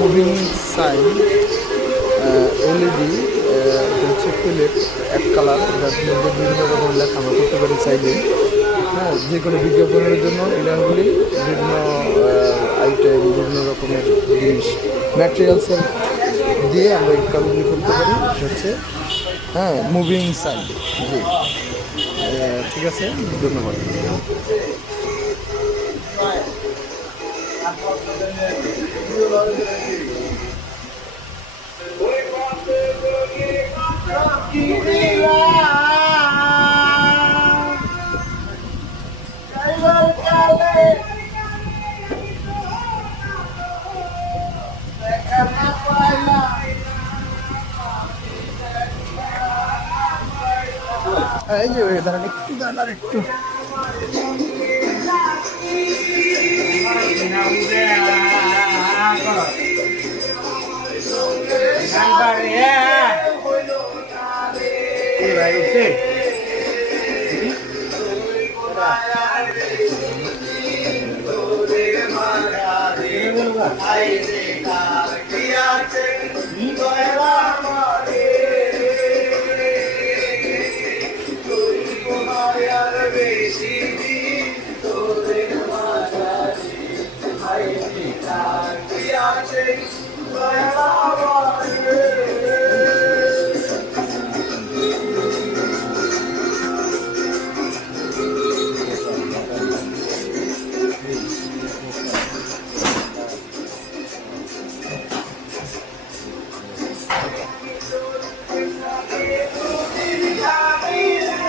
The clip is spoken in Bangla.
মুভিং সাইন এলইডি হচ্ছে প্লেট এক কালার, যার মধ্যে বিভিন্ন রকম লেখা আমরা করতে পারি চাইলে। হ্যাঁ, যে কোনো বিজ্ঞাপনের জন্য এই ল্যাম্পগুলি বিভিন্ন আইটেম, বিভিন্ন রকমের জিনিস ম্যাটেরিয়ালসের দিয়ে আমরা এই কাজগুলি করতে পারি। হচ্ছে হ্যাঁ মুভিং সাইন। জি, ঠিক আছে, ধন্যবাদ। এই যে দাঁড়ান একটু, দাঁড়ান একটু।